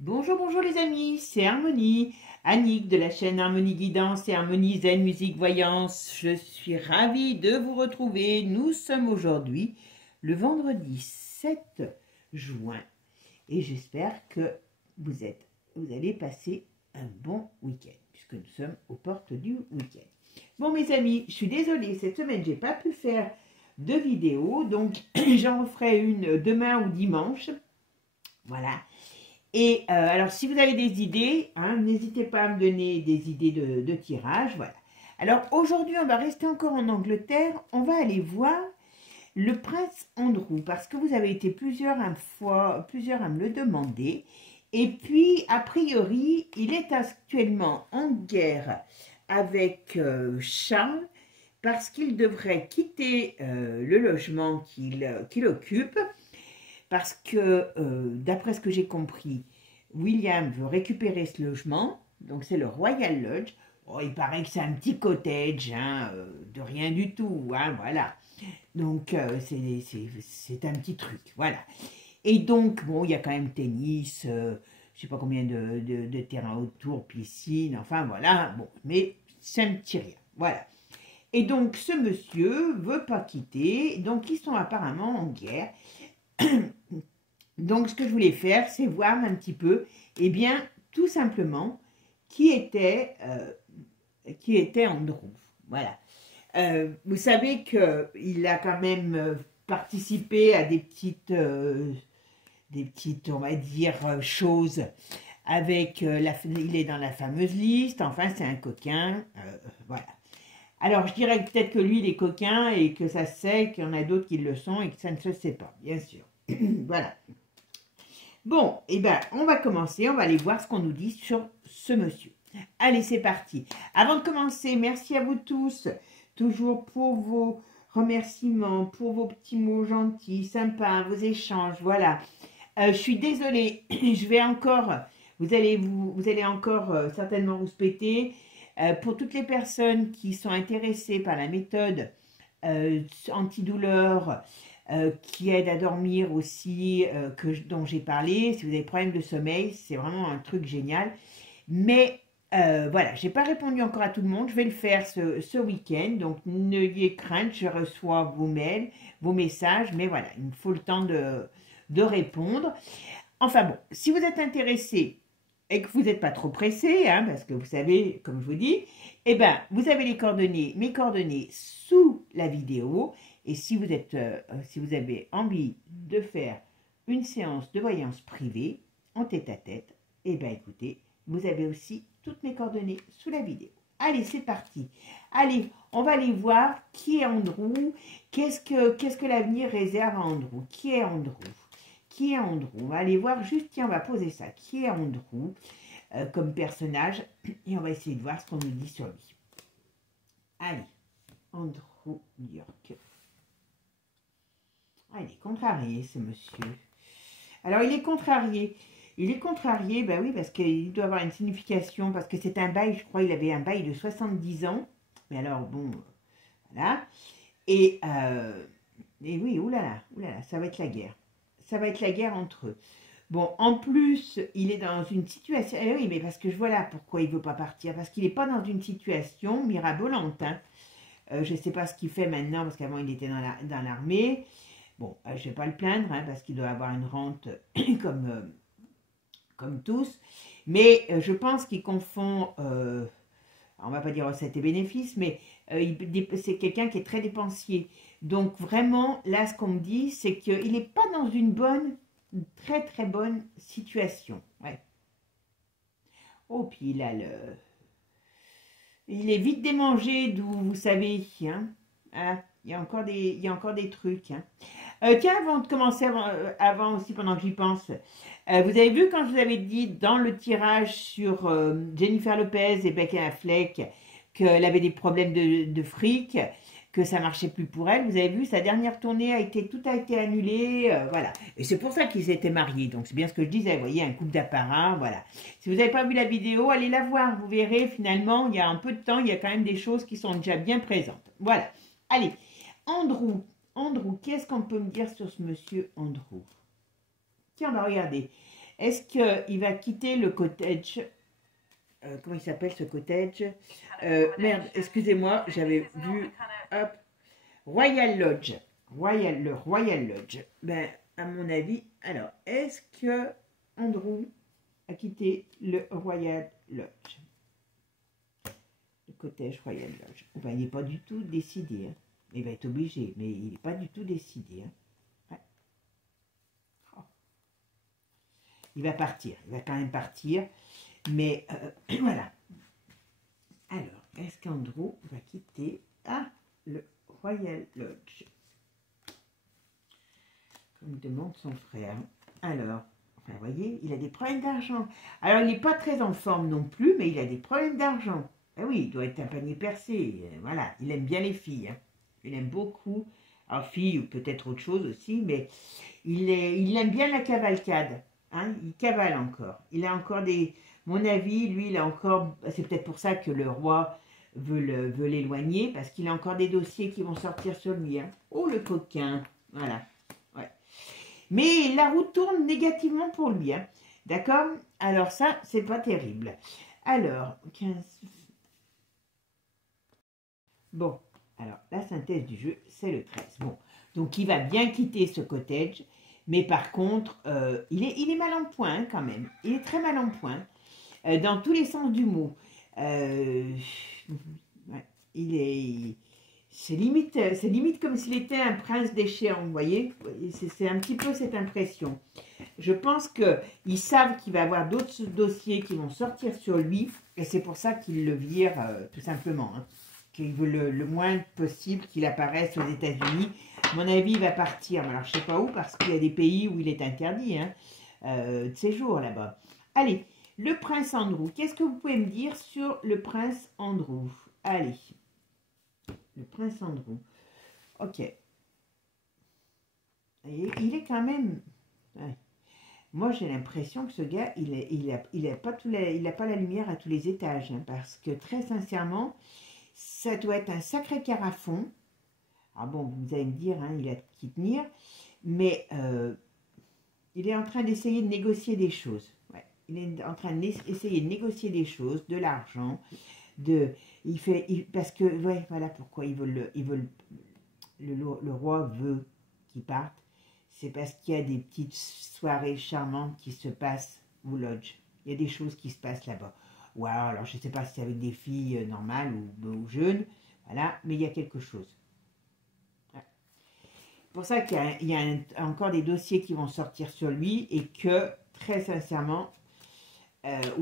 Bonjour, bonjour les amis, c'est Harmonie, Annick de la chaîne Harmonie Guidance et Harmonie Zen Musique Voyance. Je suis ravie de vous retrouver. Nous sommes aujourd'hui le vendredi 7 juin et j'espère que vous allez passer un bon week-end puisque nous sommes aux portes du week-end. Bon mes amis, je suis désolée, cette semaine j'ai pas pu faire de vidéo, donc j'en ferai une demain ou dimanche. Voilà. Et alors, si vous avez des idées, hein, n'hésitez pas à me donner des idées de tirage. Voilà. Alors, aujourd'hui, on va rester encore en Angleterre. On va aller voir le prince Andrew, parce que vous avez été plusieurs à me le demander. Et puis, a priori, il est actuellement en guerre avec Charles, parce qu'il devrait quitter le logement qu'il occupe. Parce que, d'après ce que j'ai compris, William veut récupérer ce logement, donc c'est le Royal Lodge. Oh, il paraît que c'est un petit cottage, hein, de rien du tout, hein, voilà. Donc, c'est un petit truc, voilà. Et donc, bon, il y a quand même tennis, je ne sais pas combien de terrains autour, piscine, enfin, voilà, bon, mais c'est un petit rien, voilà. Et donc, ce monsieur veut pas quitter, donc ils sont apparemment en guerre. Donc, ce que je voulais faire, c'est voir un petit peu, eh bien, tout simplement, qui était Andrew. Voilà. Vous savez qu'il a quand même participé à des petites, on va dire, choses avec il est dans la fameuse liste. Enfin, c'est un coquin. Voilà. Alors, je dirais peut-être que lui, il est coquin et que ça se sait, qu'il y en a d'autres qui le sont et que ça ne se sait pas, bien sûr. Voilà. Bon, eh bien, on va commencer, on va aller voir ce qu'on nous dit sur ce monsieur. Allez, c'est parti. Avant de commencer, merci à vous tous, toujours pour vos remerciements, pour vos petits mots gentils, sympas, vos échanges, voilà. Je suis désolée, je vais encore, vous allez encore certainement vous péter. Pour toutes les personnes qui sont intéressées par la méthode antidouleur, qui aide à dormir aussi, dont j'ai parlé. Si vous avez des problèmes de sommeil, c'est vraiment un truc génial. Mais voilà, j'ai pas répondu encore à tout le monde. Je vais le faire ce week-end. Donc, n'ayez crainte, je reçois vos mails, vos messages. Mais voilà, il me faut le temps de répondre. Enfin bon, si vous êtes intéressé et que vous n'êtes pas trop pressé, hein, parce que vous savez, comme je vous dis, eh ben, vous avez mes coordonnées sous la vidéo. Et si si vous avez envie de faire une séance de voyance privée en tête-à-tête, eh bien écoutez, vous avez aussi toutes mes coordonnées sous la vidéo. Allez, c'est parti. Allez, on va aller voir qui est Andrew, qu'est-ce que l'avenir réserve à Andrew. Qui est Andrew? Qui est Andrew? On va aller voir juste, tiens, on va poser ça. Qui est Andrew comme personnage? Et on va essayer de voir ce qu'on nous dit sur lui. Allez, Andrew York. Ah, il est contrarié, ce monsieur. Alors, il est contrarié. Il est contrarié, ben oui, parce qu'il doit avoir une signification, parce que c'est un bail, je crois, il avait un bail de 70 ans. Mais alors, bon, voilà. Et oui, oulala, ça va être la guerre. Ça va être la guerre entre eux. Bon, en plus, il est dans une situation... Eh oui, mais parce que voilà pourquoi il ne veut pas partir. Parce qu'il n'est pas dans une situation mirabolante. Hein. Je ne sais pas ce qu'il fait maintenant, parce qu'avant, il était dans l'armée. Bon, je ne vais pas le plaindre, hein, parce qu'il doit avoir une rente comme tous. Mais je pense qu'il confond, on ne va pas dire recettes et bénéfices, mais c'est quelqu'un qui est très dépensier. Donc vraiment, là, ce qu'on me dit, c'est qu'il n'est pas dans une très très bonne situation. Ouais. Oh, puis il a il est vite démangé, d'où vous savez, hein. Ah, il y a encore des trucs. Hein. Tiens, avant de commencer, avant aussi, pendant que j'y pense, vous avez vu quand je vous avais dit dans le tirage sur Jennifer Lopez et Ben Affleck qu'elle avait des problèmes de fric, que ça marchait plus pour elle. Vous avez vu, sa dernière tournée tout a été annulé, voilà. Et c'est pour ça qu'ils étaient mariés. Donc c'est bien ce que je disais, vous voyez, un couple d'apparat, voilà. Si vous n'avez pas vu la vidéo, allez la voir. Vous verrez, finalement, il y a un peu de temps, il y a quand même des choses qui sont déjà bien présentes. Voilà. Allez, Andrew, qu'est-ce qu'on peut me dire sur ce monsieur Andrew? Tiens, on va regarder. Est-ce qu'il va quitter le cottage? Comment il s'appelle ce cottage? Merde, excusez-moi, j'avais vu, hop, Royal Lodge. Le Royal Lodge. Ben, à mon avis, alors, est-ce que Andrew a quitté le Royal Lodge? Le cottage Royal Lodge. Ben, il n'est pas du tout décidé. Hein. Il va être obligé, mais il n'est pas du tout décidé. Hein. Ouais. Oh. Il va partir. Il va quand même partir. Mais voilà. Alors, est-ce qu'Andrew va quitter le Royal Lodge? Comme demande son frère. Alors, vous voyez, il a des problèmes d'argent. Alors, il n'est pas très en forme non plus, mais il a des problèmes d'argent. Ah oui, il doit être un panier percé. Voilà, il aime bien les filles. Hein. Il aime beaucoup. Alors, filles ou peut-être autre chose aussi, mais il aime bien la cavalcade. Hein. Il cavale encore. Il a encore des... Mon avis, lui, il a encore... C'est peut-être pour ça que le roi veut l'éloigner, parce qu'il a encore des dossiers qui vont sortir sur lui. Hein. Oh, le coquin. Voilà. Ouais. Mais la roue tourne négativement pour lui. Hein. D'accord? Alors ça, c'est pas terrible. Alors, 15... Bon, alors, la synthèse du jeu, c'est le 13. Bon, donc il va bien quitter ce cottage, mais par contre, il est mal en point hein, quand même. Il est très mal en point, dans tous les sens du mot. Ouais, c'est limite comme s'il était un prince déchéant, vous voyez. C'est un petit peu cette impression. Je pense qu'ils savent qu'il va avoir d'autres dossiers qui vont sortir sur lui, et c'est pour ça qu'ils le virent, tout simplement. Hein. Qu'il veut le moins possible qu'il apparaisse aux États-Unis. À mon avis, il va partir. Alors, je ne sais pas où, parce qu'il y a des pays où il est interdit hein, de séjour là-bas. Allez, le prince Andrew. Qu'est-ce que vous pouvez me dire sur le prince Andrew? Allez, le prince Andrew. Ok. Et il est quand même... Ouais. Moi, j'ai l'impression que ce gars, il a pas la lumière à tous les étages. Hein, parce que, très sincèrement... Ça doit être un sacré carafon. Ah bon, vous allez me dire, hein, il a qui tenir. Mais il est en train d'essayer de négocier des choses. Ouais. Il est en train d'essayer de négocier des choses, de l'argent. Parce que, ouais, voilà pourquoi le roi veut qu'il parte. C'est parce qu'il y a des petites soirées charmantes qui se passent au lodge. Il y a des choses qui se passent là-bas. Ou alors je ne sais pas si c'est avec des filles normales ou jeunes, voilà, mais il y a quelque chose. Ouais. C'est pour ça qu'il y a encore des dossiers qui vont sortir sur lui et que, très sincèrement,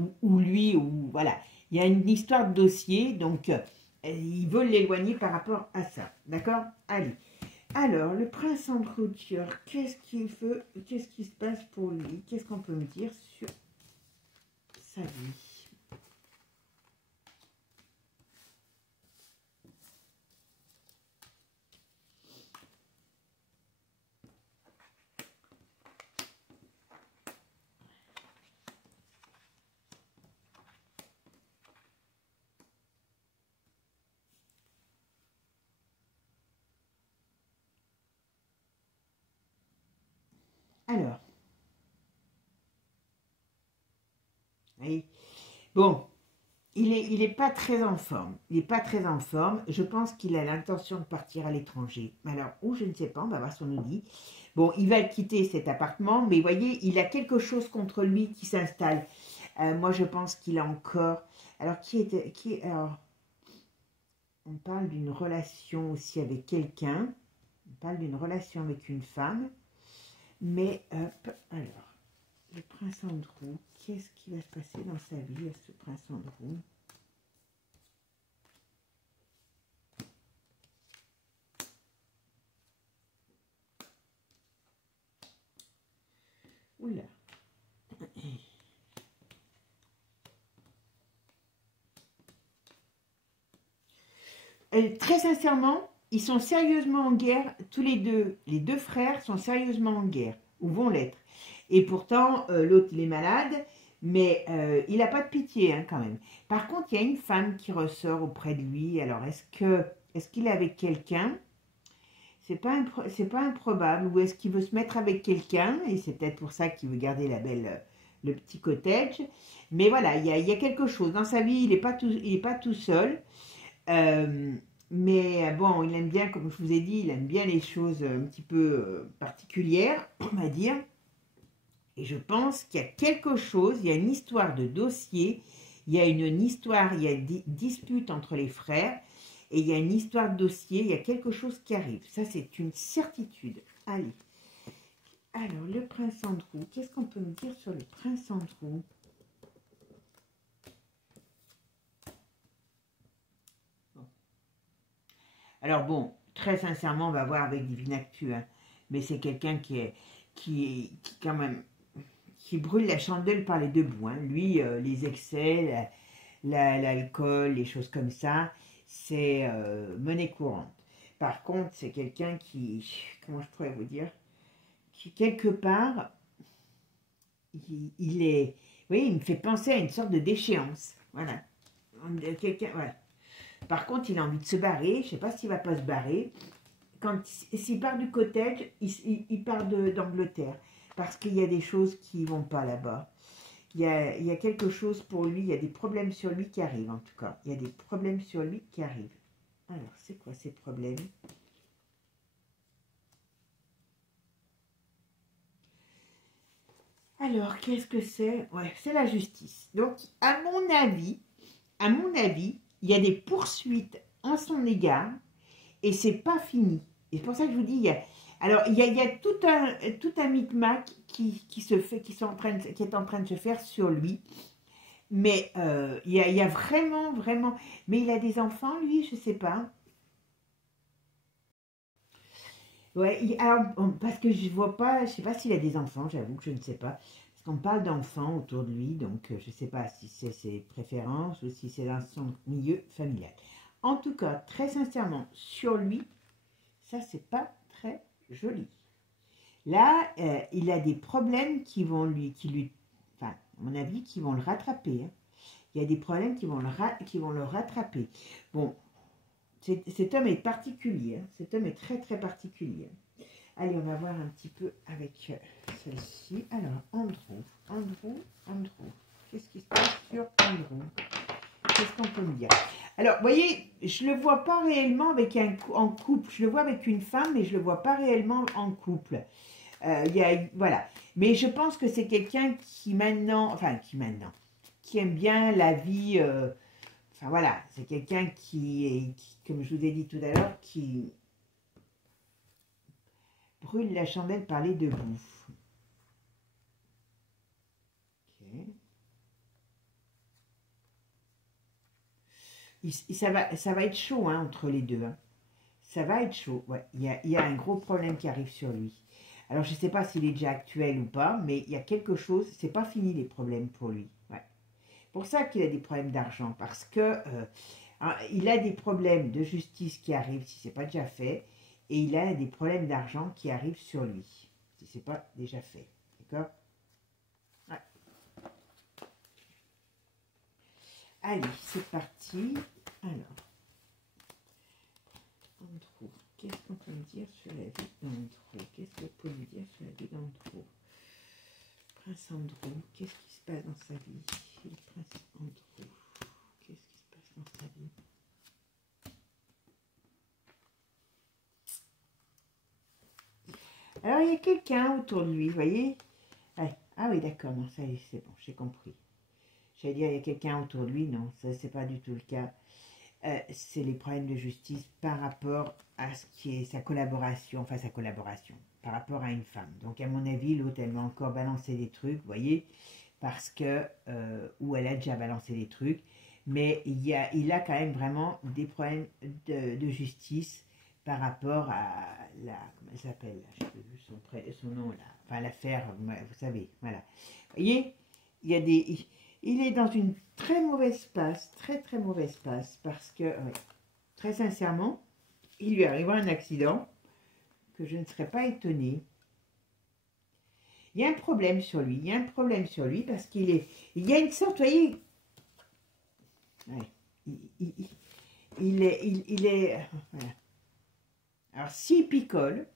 voilà, il y a une histoire de dossier, donc ils veulent l'éloigner par rapport à ça, d'accord? Allez. Alors, le prince Andrew, qu'est-ce qu'il veut, qu'est-ce qui se passe pour lui? Qu'est-ce qu'on peut me dire sur sa vie? Alors, oui. Bon, il est pas très en forme. Il n'est pas très en forme. Je pense qu'il a l'intention de partir à l'étranger. Alors, où je ne sais pas, on va voir ce qu'on nous dit. Bon, il va quitter cet appartement, mais vous voyez, il a quelque chose contre lui qui s'installe. Moi, je pense qu'il a encore... Alors, alors, on parle d'une relation aussi avec quelqu'un. On parle d'une relation avec une femme. Mais, alors, le prince Andrew, qu'est-ce qui va se passer dans sa vie à ce prince Andrew? Oula. Très sincèrement, ils sont sérieusement en guerre, tous les deux frères sont sérieusement en guerre, ou vont l'être. Et pourtant, l'autre, il est malade, mais il n'a pas de pitié hein, quand même. Par contre, il y a une femme qui ressort auprès de lui. Alors, est-ce qu'il est avec quelqu'un? C'est pas improbable. Ou est-ce qu'il veut se mettre avec quelqu'un? Et c'est peut-être pour ça qu'il veut garder la belle le petit cottage. Mais voilà, il y a quelque chose. Dans sa vie, il est pas tout seul. Euh, mais bon, il aime bien, comme je vous ai dit, il aime bien les choses un petit peu particulières, on va dire. Et je pense qu'il y a quelque chose, il y a une histoire de dossier, il y a une histoire, il y a des disputes entre les frères, et il y a une histoire de dossier, il y a quelque chose qui arrive. Ça, c'est une certitude. Allez. Alors, le prince Andrew, qu'est-ce qu'on peut me dire sur le prince Andrew? Bon. Alors bon, très sincèrement, on va voir avec Divine Actu, hein, mais c'est quelqu'un qui quand même, qui brûle la chandelle par les deux bouts. Hein. Lui, les excès, l'alcool, les choses comme ça, c'est monnaie courante. Par contre, c'est quelqu'un qui, comment je pourrais vous dire, qui quelque part, il est, oui, il me fait penser à une sorte de déchéance. Voilà. Quelqu'un, voilà. Par contre, il a envie de se barrer. Je ne sais pas s'il ne va pas se barrer. S'il part du cottage, il part d'Angleterre. Parce qu'il y a des choses qui ne vont pas là-bas. Il y a quelque chose pour lui, il y a des problèmes sur lui qui arrivent en tout cas. Il y a des problèmes sur lui qui arrivent. Alors, c'est quoi ces problèmes? Alors, qu'est-ce que c'est? Ouais, c'est la justice. Donc, à mon avis, il y a des poursuites en son égard et c'est pas fini. Et c'est pour ça que je vous dis, alors il y a tout un micmac qui se fait, qui est en train de se faire sur lui. Mais il y a vraiment, vraiment. Mais il a des enfants, lui, je sais pas. Ouais, alors, parce que je vois pas, je sais pas s'il a des enfants, j'avoue que je ne sais pas. Parce qu'on parle d'enfants autour de lui, donc je ne sais pas si c'est ses préférences ou si c'est dans son milieu familial. En tout cas, très sincèrement, sur lui, ça, c'est pas très joli. Là, il a des problèmes enfin, à mon avis, qui vont le rattraper. Hein. Il y a des problèmes qui vont le rattraper. Bon, cet homme est particulier. Hein. Cet homme est très, très particulier. Allez, on va voir un petit peu avec celle-ci. Alors, Andrew. Qu'est-ce qui se passe sur Andrew? Qu'est-ce qu'on peut me dire? Alors, vous voyez, je ne le vois pas réellement en couple. Je le vois avec une femme, mais je ne le vois pas réellement en couple. Voilà. Mais je pense que c'est quelqu'un qui aime bien la vie. Enfin voilà, c'est quelqu'un comme je vous ai dit tout à l'heure, qui brûle la chandelle par les deux bouts. Okay. Ça va être chaud hein, entre les deux. Hein. Ça va être chaud. Ouais. Il y a un gros problème qui arrive sur lui. Alors, je ne sais pas s'il est déjà actuel ou pas, mais il y a quelque chose. C'est pas fini les problèmes pour lui. Ouais. Pour ça qu'il a des problèmes d'argent. Parce que il a des problèmes de justice qui arrivent si ce n'est pas déjà fait. Et il a des problèmes d'argent qui arrivent sur lui. Si ce n'est pas déjà fait. D'accord? Ouais. Allez, c'est parti. Alors. Andrew. Qu'est-ce qu'on peut me dire sur la vie d'Andrew? Qu'est-ce que vous pouvez me dire sur la vie d'Andrew? Prince Andrew, qu'est-ce qui se passe dans sa vie? Le prince Andrew, qu'est-ce qui se passe dans sa vie? Alors, il y a quelqu'un autour de lui, vous voyez? Ah oui, d'accord, non, ça y est, c'est bon, j'ai compris. J'allais dire, il y a quelqu'un autour de lui, non, ça, c'est pas du tout le cas. C'est les problèmes de justice par rapport à ce qui est sa collaboration, par rapport à une femme. Donc à mon avis, l'autre, elle va encore balancer des trucs, vous voyez, parce que, ou elle a déjà balancé des trucs, mais il a quand même vraiment des problèmes de justice par rapport à comment elle s'appelle, je sais plus son nom là, enfin l'affaire, vous savez, voilà. Vous voyez, il y a des... Il est dans une très mauvaise passe, très très mauvaise passe, parce que, ouais, très sincèrement, il lui arrivera un accident que je ne serais pas étonnée. Il y a un problème sur lui, parce il y a une sorte, vous voyez, ouais, il est, voilà. Alors s'il picole,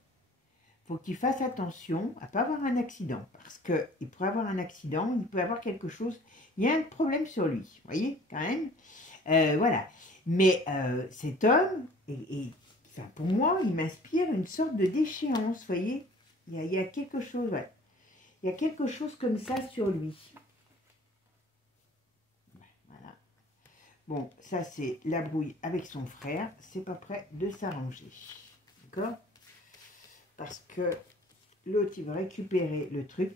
faut qu'il fasse attention à ne pas avoir un accident. Parce qu'il pourrait avoir un accident, il peut avoir quelque chose. Il y a un problème sur lui, vous voyez, quand même. Voilà. Mais cet homme, enfin, pour moi, il m'inspire une sorte de déchéance, vous voyez. Il y a quelque chose, ouais. Il y a quelque chose comme ça sur lui. Voilà. Bon, ça c'est la brouille avec son frère. C'est pas prêt de s'arranger. D'accord? Parce que l'autre, il veut récupérer le truc.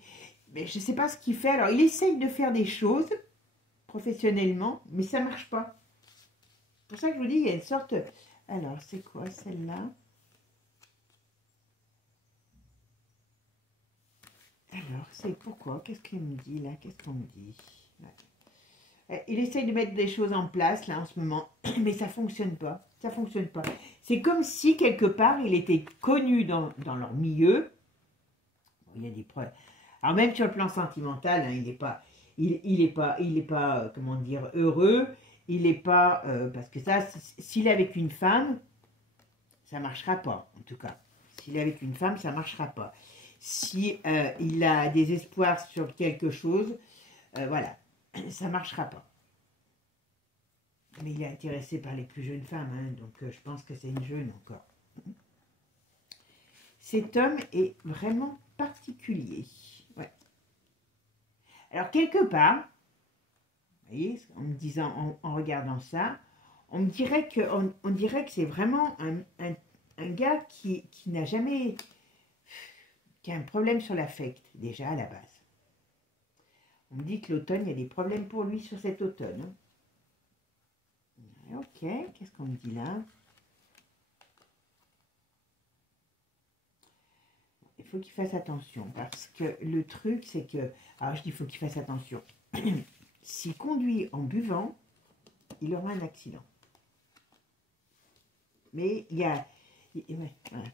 Mais je ne sais pas ce qu'il fait. Alors, il essaye de faire des choses professionnellement, mais ça ne marche pas. C'est pour ça que je vous dis, il y a une sorte... Alors, c'est quoi celle-là? Alors, c'est pourquoi? Qu'est-ce qu'il me dit là? Qu'est-ce qu'on me dit? Ouais. Il essaye de mettre des choses en place là en ce moment, mais ça ne fonctionne pas. Ça fonctionne pas. C'est comme si quelque part il était connu dans leur milieu. Bon, il y a des preuves. Alors même sur le plan sentimental, hein, il est pas, comment dire, heureux. Il n'est pas, parce que ça, s'il est avec une femme, ça marchera pas. En tout cas, s'il est avec une femme, ça marchera pas. Si il a des espoirs sur quelque chose, voilà, ça marchera pas. Mais il est intéressé par les plus jeunes femmes, hein, donc je pense que c'est une jeune encore. Cet homme est vraiment particulier. Ouais. Alors, quelque part, vous voyez, en me disant, en regardant ça, on dirait que c'est vraiment un gars qui n'a jamais... qui a un problème sur l'affect, déjà à la base. On me dit que l'automne, il y a des problèmes pour lui sur cet automne. Hein. Ok, qu'est-ce qu'on me dit là? Il faut qu'il fasse attention, parce que le truc, c'est que... Alors, je dis, il faut qu'il fasse attention. S'il conduit en buvant, il aura un accident. Mais il y a... Ouais, voilà.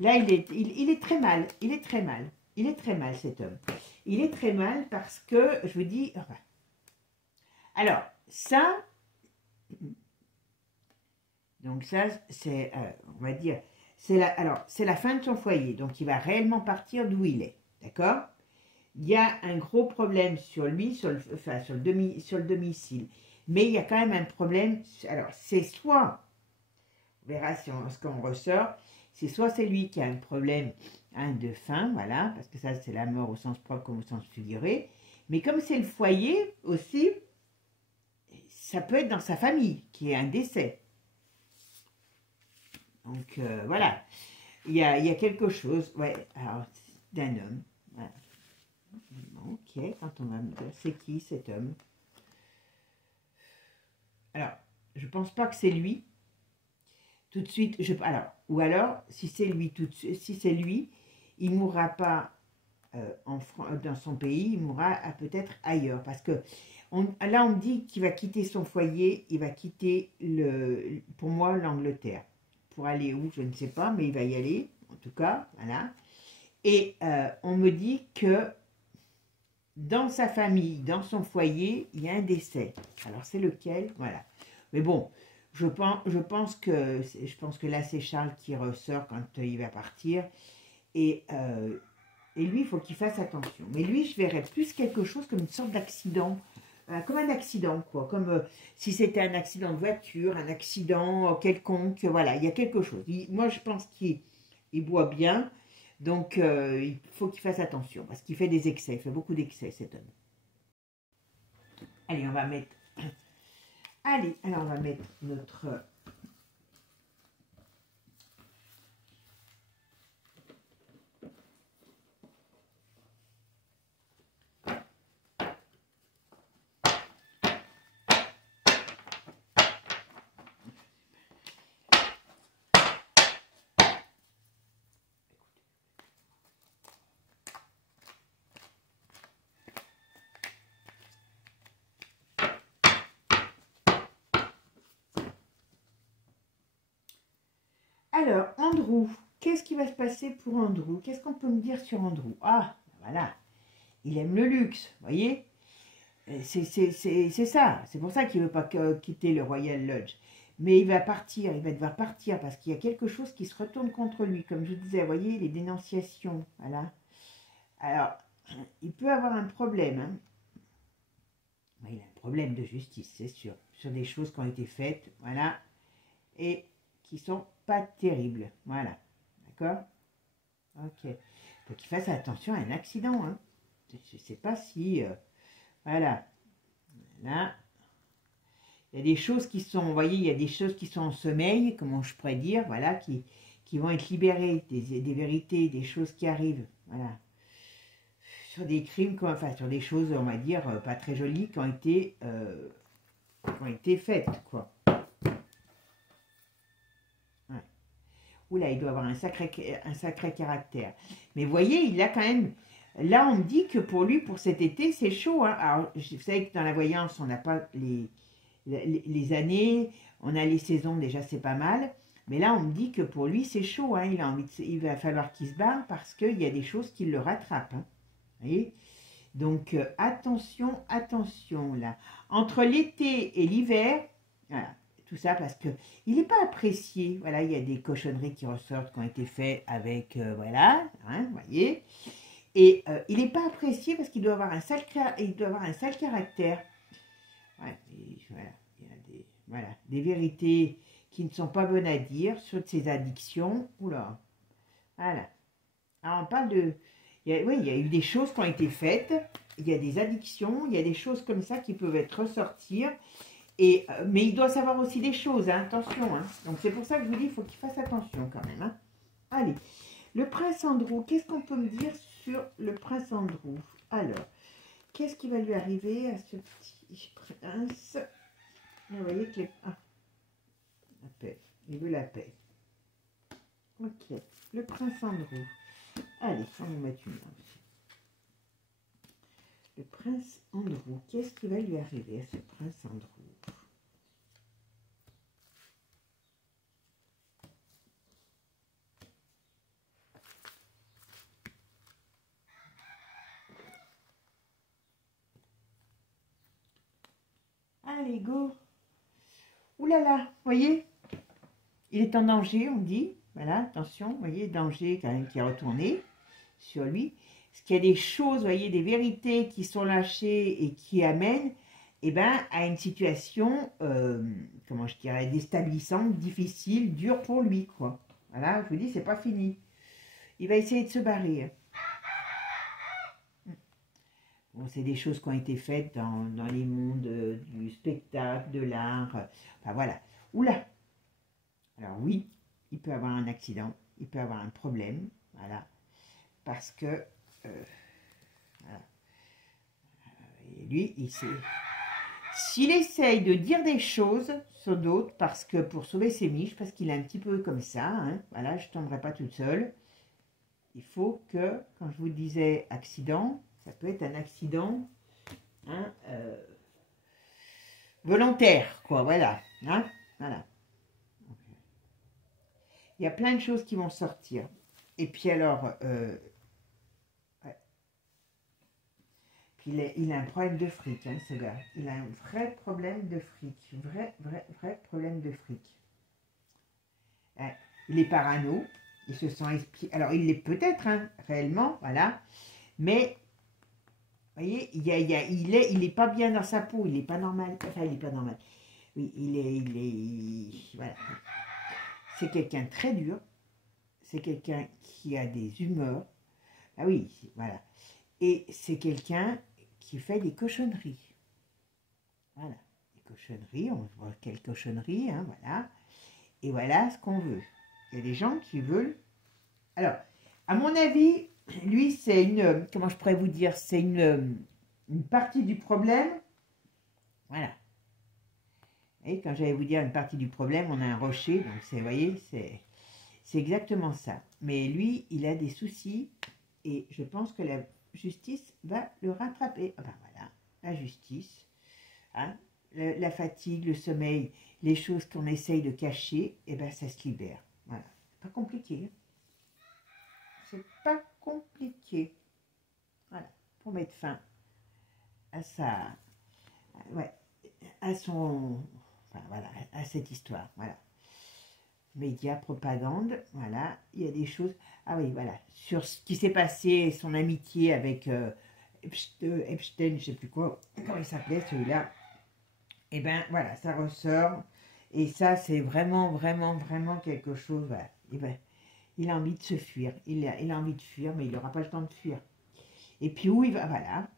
Là, il est très mal. Il est très mal. Il est très mal, cet homme. Il est très mal parce que, je vous dis... Enfin, alors, ça... Donc ça, c'est, on va dire... Alors, c'est la fin de son foyer. Donc, il va réellement partir d'où il est. D'accord? Il y a un gros problème sur lui, sur le domicile. Mais il y a quand même un problème. Alors, c'est soit, on verra ce qu'on ressort, c'est lui qui a un problème de faim, voilà, parce que ça, c'est la mort au sens propre comme au sens figuré. Mais comme c'est le foyer aussi, ça peut être dans sa famille, qui est un décès. Donc, voilà. Il y a quelque chose, ouais, alors, d'un homme, voilà. Ok, quand on va me dire, c'est qui cet homme? Alors, je pense pas que c'est lui. Tout de suite, ou alors, si c'est lui, il ne mourra pas dans son pays, il mourra peut-être ailleurs. Parce que là, on me dit qu'il va quitter son foyer, il va quitter, pour moi, l'Angleterre. Pour aller où, je ne sais pas, mais il va y aller, en tout cas, voilà. Et on me dit que dans sa famille, dans son foyer, il y a un décès. Alors, c'est lequel? Voilà. Mais bon, je pense que là, c'est Charles qui ressort quand il va partir. Et lui, il faut qu'il fasse attention. Mais lui, je verrais plus quelque chose comme une sorte d'accident. Comme un accident, quoi. Comme si c'était un accident de voiture, un accident quelconque. Voilà, il y a quelque chose. Moi, je pense qu'il boit bien. Donc, il faut qu'il fasse attention. Parce qu'il fait des excès. Il fait beaucoup d'excès, cet homme. Allez, on va mettre... Allez, alors on va mettre notre... Alors, Andrew, qu'est-ce qui va se passer pour Andrew? Qu'est-ce qu'on peut me dire sur Andrew? Ah, voilà, il aime le luxe, vous voyez? C'est ça, c'est pour ça qu'il ne veut pas quitter le Royal Lodge. Mais il va partir, il va devoir partir parce qu'il y a quelque chose qui se retourne contre lui. Comme je vous disais, vous voyez, les dénonciations, voilà. Alors, il peut avoir un problème, hein. Il a un problème de justice, c'est sûr, sur des choses qui ont été faites, voilà, et qui sont pas terribles, voilà, d'accord? Ok. Il faut qu'il fasse attention à un accident, hein. Je ne sais pas si, voilà, là, il y a des choses qui sont, vous voyez, il y a des choses qui sont en sommeil, comment je pourrais dire, voilà, qui vont être libérées, des vérités, des choses qui arrivent, voilà. Sur des crimes, enfin, sur des choses, on va dire, pas très jolies, qui ont été faites, quoi. Ouais. Oula, il doit avoir un sacré caractère. Mais vous voyez, il a quand même... Là, on me dit que pour lui, pour cet été, c'est chaud, hein. Alors, vous savez que dans la voyance, on n'a pas les années, on a les saisons, déjà, c'est pas mal. Mais là, on me dit que pour lui, c'est chaud, hein. Il va falloir qu'il se barre parce qu'il y a des choses qui le rattrapent, hein. Vous voyez? Donc, attention, attention, là. Entre l'été et l'hiver, voilà, tout ça parce que il n'est pas apprécié. Voilà, il y a des cochonneries qui ressortent, qui ont été faites avec, voilà, hein, vous voyez. Et il n'est pas apprécié parce qu'il doit avoir un sale, caractère. Ouais, et voilà, il y a des vérités qui ne sont pas bonnes à dire sur ses addictions. Oula, voilà. Alors, on parle de... oui, il y a eu des choses qui ont été faites, il y a des addictions, il y a des choses comme ça qui peuvent être ressortir. Mais il doit savoir aussi des choses, hein, attention. Hein. Donc c'est pour ça que je vous dis, il faut qu'il fasse attention quand même. Hein. Allez, le prince Andrew, qu'est-ce qu'on peut me dire sur le prince Andrew? Alors, qu'est-ce qui va lui arriver à ce petit prince? Vous voyez que la paix, il veut la paix. Ok, le prince Andrew. Allez, on va mettre une là aussi. Le prince Andrew, qu'est-ce qui va lui arriver à ce prince Andrew? Allez, go. Ouh là là, voyez, il est en danger, on dit. Voilà, attention, vous voyez, danger quand même qui est retourné sur lui. Parce qu'il y a des choses, vous voyez, des vérités qui sont lâchées et qui amènent à une situation, comment je dirais, déstabilisante, difficile, dure pour lui, quoi. Voilà, je vous dis, c'est pas fini. Il va essayer de se barrer. Bon, c'est des choses qui ont été faites dans les mondes du spectacle, de l'art. Enfin, voilà. Oula! Alors oui, il peut avoir un accident, il peut avoir un problème, voilà. Parce que, voilà. Et lui, s'il essaye de dire des choses sur d'autres, parce que pour sauver ses miches, parce qu'il est un petit peu comme ça, hein, voilà, je ne tomberai pas toute seule, il faut que, quand je vous disais accident, ça peut être un accident, hein, volontaire, quoi, voilà, hein, voilà. Il y a plein de choses qui vont sortir. Et puis alors, ouais. Puis il a un problème de fric, hein, ce gars. Il a un vrai problème de fric. Vrai problème de fric. Hein, il est parano. Il se sent espié. Alors, il l'est peut-être, hein, réellement, voilà. Mais, vous voyez, il est pas bien dans sa peau. Il n'est pas normal. Enfin, il n'est pas normal. Oui, voilà. C'est quelqu'un de très dur. C'est quelqu'un qui a des humeurs. Ah oui, voilà. Et c'est quelqu'un qui fait des cochonneries. Voilà, des cochonneries, on voit quelles cochonneries, hein, voilà. Et voilà ce qu'on veut. Il y a des gens qui veulent... Alors, à mon avis, lui, c'est une... Comment je pourrais vous dire? C'est une partie du problème. Voilà. Et quand j'allais vous dire une partie du problème, on a un rocher, donc vous voyez, c'est exactement ça. Mais lui, il a des soucis et je pense que la justice va le rattraper. Ah ben voilà, la justice, hein, la fatigue, le sommeil, les choses qu'on essaye de cacher, et ben ça se libère. Voilà, pas compliqué. C'est pas compliqué. Voilà, pour mettre fin à sa, ouais, à son, enfin voilà, à cette histoire, voilà. Médias, propagande, voilà, il y a des choses, ah oui, voilà, sur ce qui s'est passé, son amitié avec Epstein, je sais plus quoi, comment il s'appelait celui-là, et ben voilà, ça ressort, et ça c'est vraiment, vraiment, vraiment quelque chose, voilà. Et ben, il a envie de se fuir, il a envie de fuir, mais il n'aura pas le temps de fuir. Et puis où il va, voilà.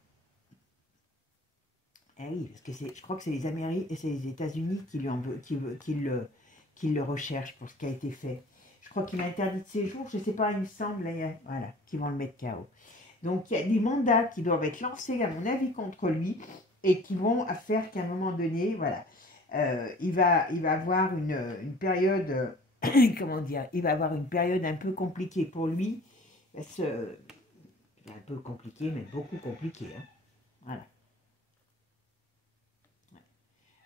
Eh oui, parce que je crois que c'est les Amériques et c'est les États-Unis qui le recherchent pour ce qui a été fait. Je crois qu'il a interdit de séjour, je ne sais pas, il me semble, voilà, qui vont le mettre KO. Donc il y a des mandats qui doivent être lancés, à mon avis, contre lui, et qui vont faire qu'à un moment donné, voilà, il va avoir une période, comment dire, il va avoir une période un peu compliquée pour lui, un peu compliquée, mais beaucoup compliquée, hein. Voilà.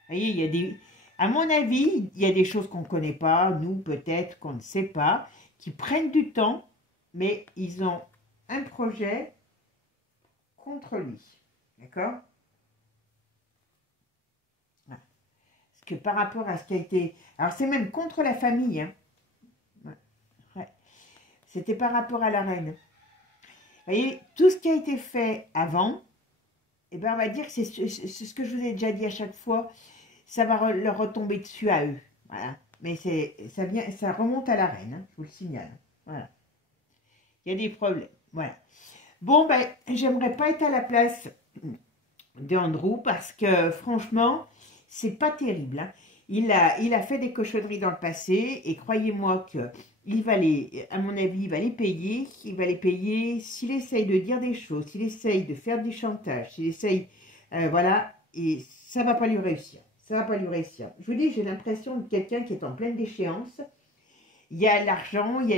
Vous voyez, il y a des, à mon avis, il y a des choses qu'on ne connaît pas, nous peut-être qu'on ne sait pas, qui prennent du temps, mais ils ont un projet contre lui. D'accord? Voilà. Parce que par rapport à ce qui a été... Alors c'est même contre la famille. Hein. Ouais. C'était par rapport à la reine. Vous voyez, tout ce qui a été fait avant, eh ben on va dire que c'est ce que je vous ai déjà dit à chaque fois, ça va leur retomber dessus à eux. Voilà. Mais ça remonte à la reine, hein, je vous le signale. Voilà. Il y a des problèmes. Voilà. Bon, ben, j'aimerais pas être à la place d'Andrew parce que franchement, c'est pas terrible. Hein. Il a fait des cochonneries dans le passé et croyez-moi que il va à mon avis, il va les payer. Il va les payer s'il essaye de dire des choses, s'il essaye de faire du chantage, s'il essaye, voilà, et ça va pas lui réussir. Ça va pas lui réussir. Je vous dis, j'ai l'impression de quelqu'un qui est en pleine déchéance. Il y a l'argent, il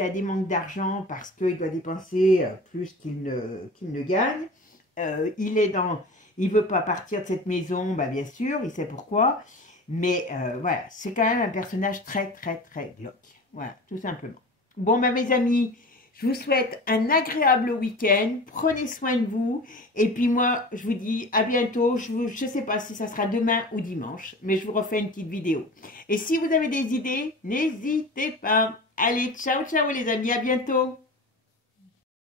a des manques d'argent parce qu'il doit dépenser plus qu'il ne gagne. Il ne veut pas partir de cette maison, bah bien sûr, il sait pourquoi. Mais voilà, c'est quand même un personnage très, très, très glauque. Voilà, tout simplement. Bon, bah, mes amis, je vous souhaite un agréable week-end. Prenez soin de vous. Et puis moi, je vous dis à bientôt. Je ne sais pas si ça sera demain ou dimanche, mais je vous refais une petite vidéo. Et si vous avez des idées, n'hésitez pas. Allez, ciao, ciao les amis, à bientôt.